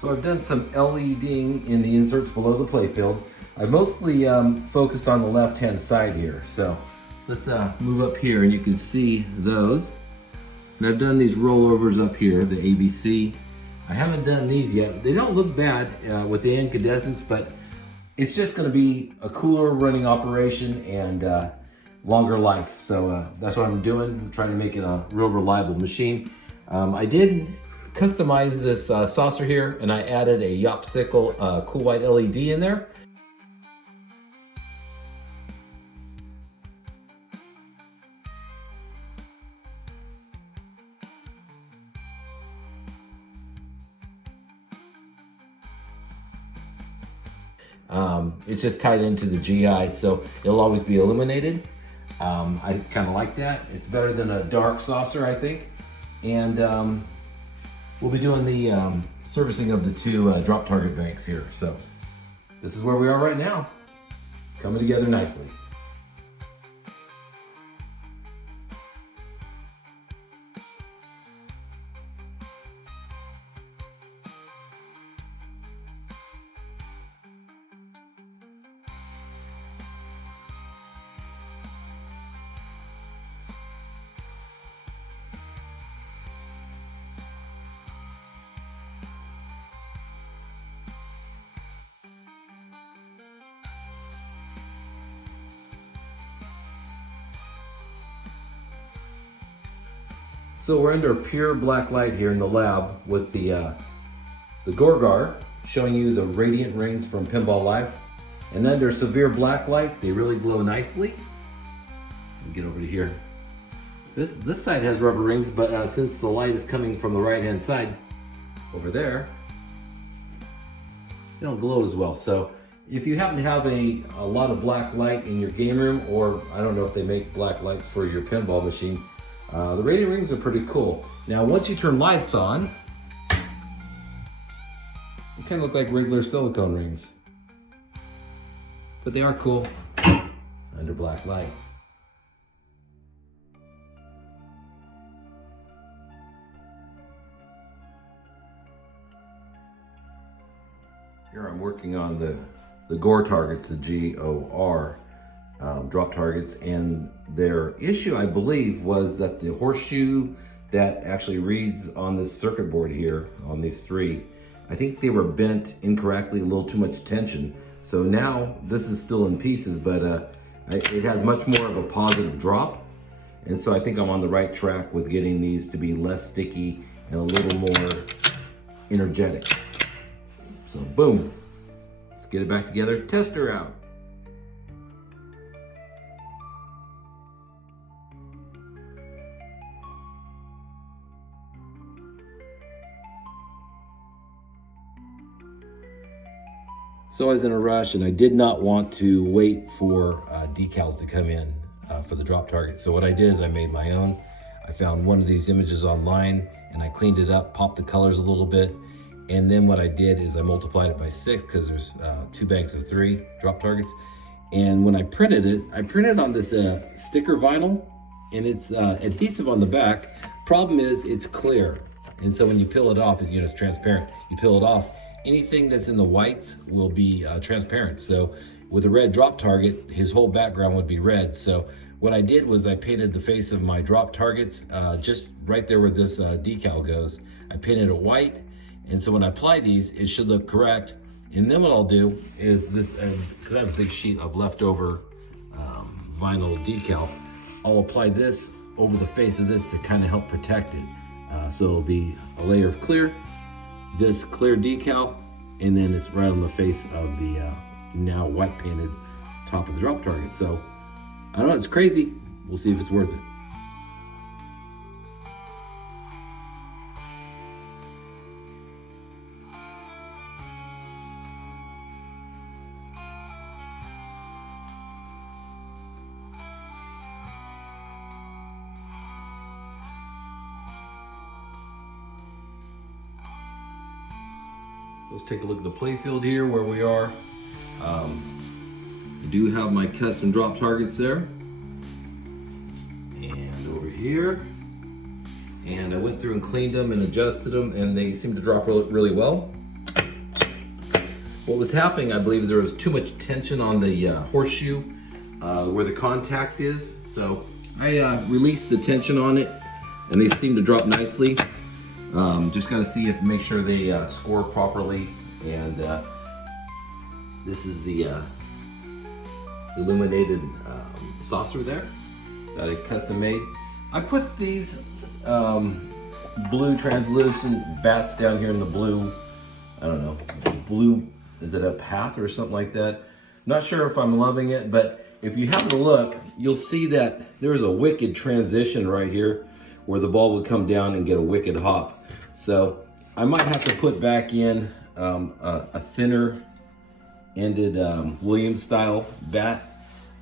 So I've done some LEDing in the inserts below the playfield. I've mostly focused on the left-hand side here. So let's move up here and you can see those. And I've done these rollovers up here, the ABC. I haven't done these yet. They don't look bad with the incandescents, but it's just gonna be a cooler running operation and longer life. So that's what I'm doing. I'm trying to make it a real reliable machine. I did customize this saucer here, and I added a Yopsicle cool white LED in there. It's just tied into the GI, so it'll always be illuminated. I kind of like that. It's better than a dark saucer, I think. And we'll be doing the servicing of the two drop target banks here. So this is where we are right now, coming together nicely. So we're under pure black light here in the lab with the Gorgar, showing you the radiant rings from Pinball Live. And under severe black light, they really glow nicely. Let me get over to here. This side has rubber rings, but since the light is coming from the right-hand side over there, they don't glow as well. So if you happen to have a lot of black light in your game room, or I don't know if they make black lights for your pinball machine, the radiant rings are pretty cool. Now, once you turn lights on, they kind of look like regular silicone rings, but they are cool under black light. Here I'm working on the GOR targets, the G-O-R. Drop targets, and their issue, I believe, was that the horseshoe that actually reads on this circuit board here, on these three, I think they were bent incorrectly, a little too much tension. So now this is still in pieces, but it has much more of a positive drop. And so I think I'm on the right track with getting these to be less sticky and a little more energetic. So boom, let's get it back together, test her out. So I was in a rush and I did not want to wait for decals to come in for the drop target. So what I did is I made my own. I found one of these images online and I cleaned it up, popped the colors a little bit. And then what I did is I multiplied it by 6 because there's 2 banks of 3 drop targets. And when I printed it, I printed on this sticker vinyl, and it's adhesive on the back. Problem is it's clear. And so when you peel it off, it's transparent. You peel it off, anything that's in the whites will be transparent. So with a red drop target, his whole background would be red. So what I did was I painted the face of my drop targets just right there where this decal goes. I painted it white, and so when I apply these, it should look correct. And then what I'll do is this, because I have a big sheet of leftover vinyl decal, I'll apply this over the face of this to kind of help protect it. So it'll be a layer of clear, this clear decal, and then it's right on the face of the now white painted top of the drop target. So I don't know, it's crazy. We'll see if it's worth it. So let's take a look at the playfield here where we are. I do have my custom drop targets there. And over here. And I went through and cleaned them and adjusted them, and they seem to drop really well. What was happening, I believe there was too much tension on the horseshoe where the contact is. So I released the tension on it and they seem to drop nicely. Just gotta see if, make sure they score properly. And this is the illuminated saucer there that I custom made. I put these blue translucent bats down here in the blue, I don't know, blue, is it a path or something like that? Not sure if I'm loving it, but if you happen to look, you'll see that there's a wicked transition right here where the ball would come down and get a wicked hop. So I might have to put back in a thinner ended Williams style bat.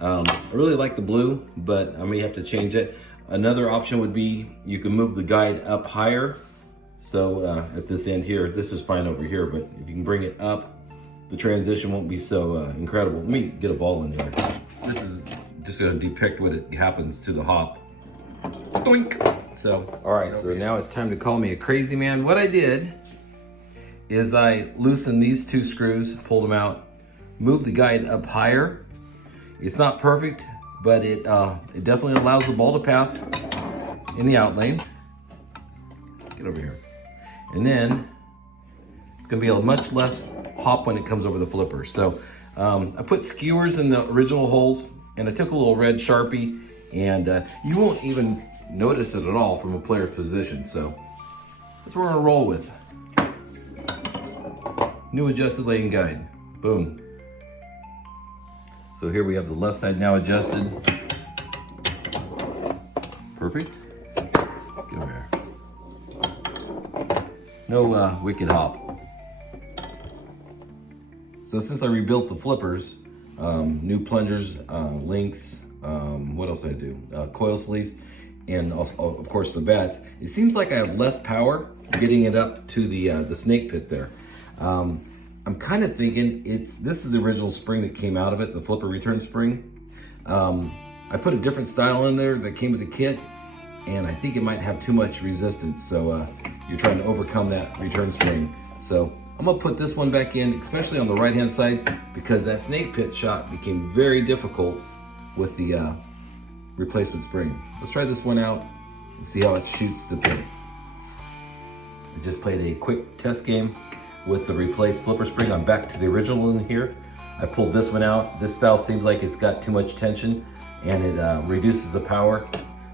I really like the blue, but I may have to change it. Another option would be you can move the guide up higher. So at this end here, this is fine over here, but if you can bring it up, the transition won't be so incredible. Let me get a ball in here. This is just gonna depict what it happens to the hop. Doink! So, all right, so now it's time to call me a crazy man. What I did is I loosened these two screws, pulled them out, moved the guide up higher. It's not perfect, but it definitely allows the ball to pass in the out lane. Get over here. And then it's gonna be a much less hop when it comes over the flipper. So I put skewers in the original holes and I took a little red Sharpie and you won't even notice it at all from a player's position. So that's what we're gonna roll with. New adjusted lane guide, boom. So here we have the left side now adjusted. Perfect. Get over here. No wicked hop. So since I rebuilt the flippers, new plungers, links, what else did I do? Coil sleeves, and also, of course the bats. It seems like I have less power getting it up to the snake pit there. I'm kind of thinking this is the original spring that came out of it, the flipper return spring. I put a different style in there that came with the kit, and I think it might have too much resistance. So you're trying to overcome that return spring. So I'm gonna put this one back in, especially on the right-hand side, because that snake pit shot became very difficult with the replacement spring. Let's try this one out and see how it shoots the pit. I just played a quick test game with the replaced flipper spring. I'm back to the original in here. I pulled this one out. This style seems like it's got too much tension and it reduces the power.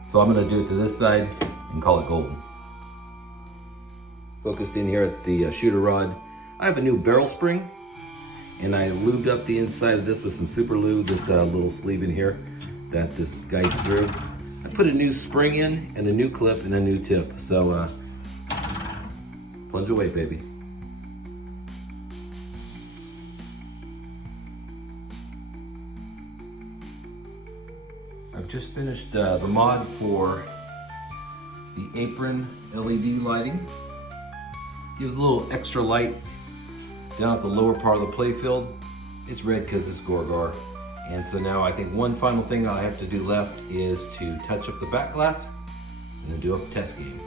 So I'm gonna do it to this side and call it golden. Focused in here at the shooter rod. I have a new barrel spring and I lubed up the inside of this with some super lube, this little sleeve in here that this guides through. I put a new spring in and a new clip and a new tip. So plunge away, baby. I've just finished the mod for the apron LED lighting. Gives a little extra light down at the lower part of the playfield. It's red because it's Gorgar. And so now I think one final thing I have to do left is to touch up the back glass and then do a test game.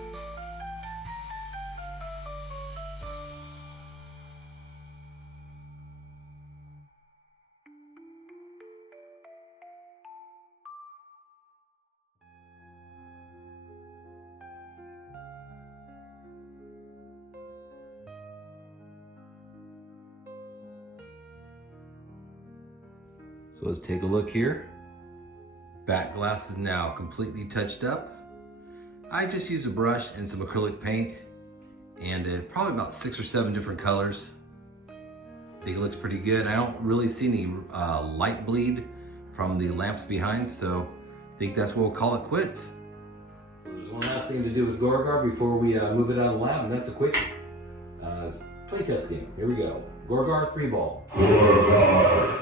So let's take a look here. Back glass is now completely touched up. I just used a brush and some acrylic paint and probably about 6 or 7 different colors. I think it looks pretty good. I don't really see any light bleed from the lamps behind, so I think that's what we'll call it quits. So there's one last thing to do with Gorgar before we move it out of the lab, and that's a quick play test game. Here we go. Gorgar 3-ball. Gorgar.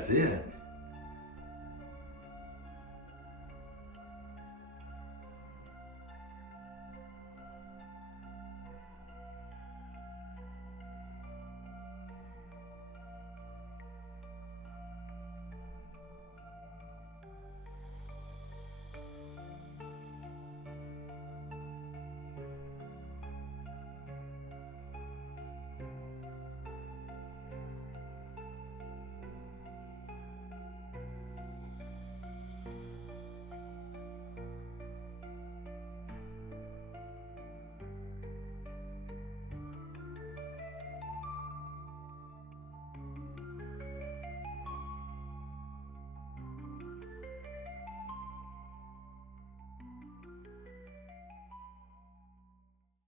That's it.